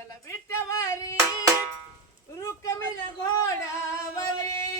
विठ्ठल विठ्ठवारी रुक्मिण घोडावरी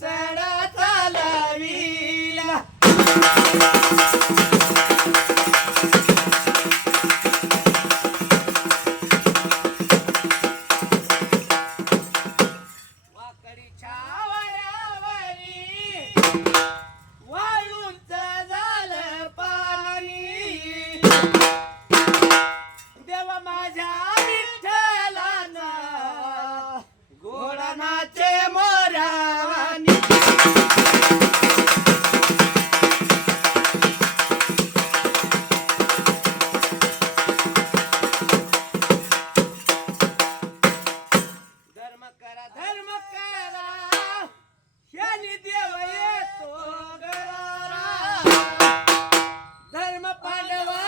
चढा चालविला पांडवा